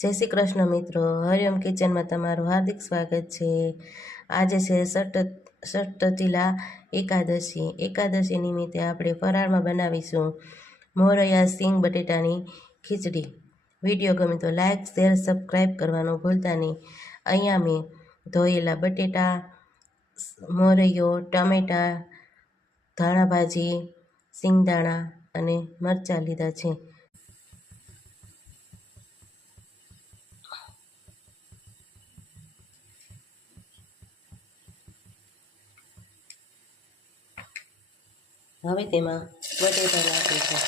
જય શ્રી કૃષ્ણ મિત્રો, હરિઓમ કિચનમાં તમારું હાર્દિક સ્વાગત છે। આજે છે ષષ્ઠતિલા એકાદશી નિમિત્તે આપણે ફરાળમાં બનાવીશું મોરૈયા સિંગ બટેટાની ખીચડી। વિડીયો ગમે તો લાઈક શેર સબસ્ક્રાઈબ કરવાનું ભૂલતા નહીં। અહીંયા મેં ધોયેલા બટેટા, મોરૈયો, ટામેટાં, ધાણા ભાજી, સિંગદાણા અને મરચાં લીધા છે। હવે તેમાં બટેટા નાખીશું।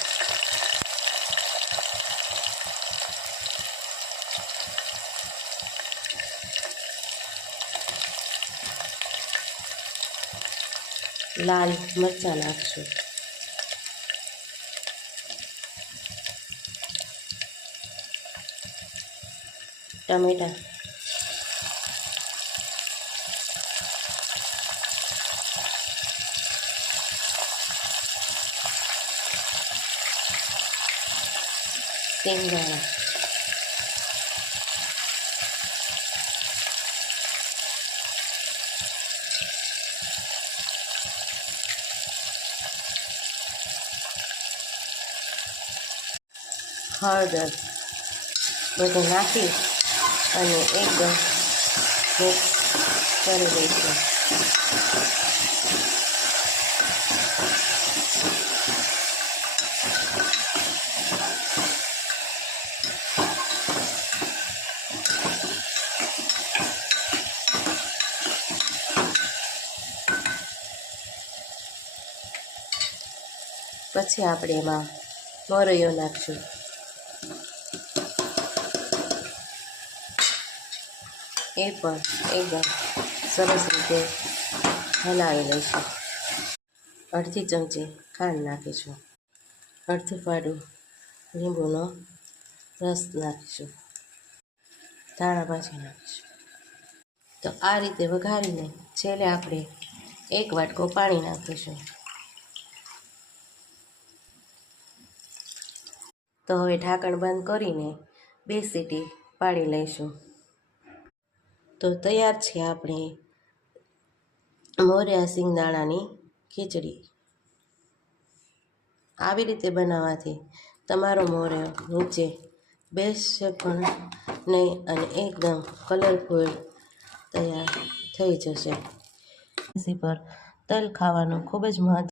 લાલ મરચાં નાખશું। ટમેટાં, સિંગદાણા, હળદર બધું નાખી અને એકદમ મિક્સ કરી દઈશું। પછી આપણે એમાં મોરૈયો નાખશું। એ પણ એકદમ સરસ રીતે હલાવી લઈશું। અડધી ચમચી ખાંડ નાખીશું। અડધું ફાડું લીંબુનો રસ નાખીશું। ધાણા ભાજી નાખીશું। તો આ રીતે વઘારીને છેલ્લે આપણે એક વાટકો પાણી નાખીશું। તો હવે ઢાંકણ બંધ કરીને 2 સીટી પાડી લઈશું। તો તૈયાર છે આપણી મોરૈયા સિંગદાણાની ખીચડી। આવી રીતે બનાવવાથી તમારો મોરૈયો નીચે બેસશે પણ નહીં અને એકદમ કલરફુલ તૈયાર થઈ જશે। પર તલ ખાવાનું ખૂબ જ મહત્વ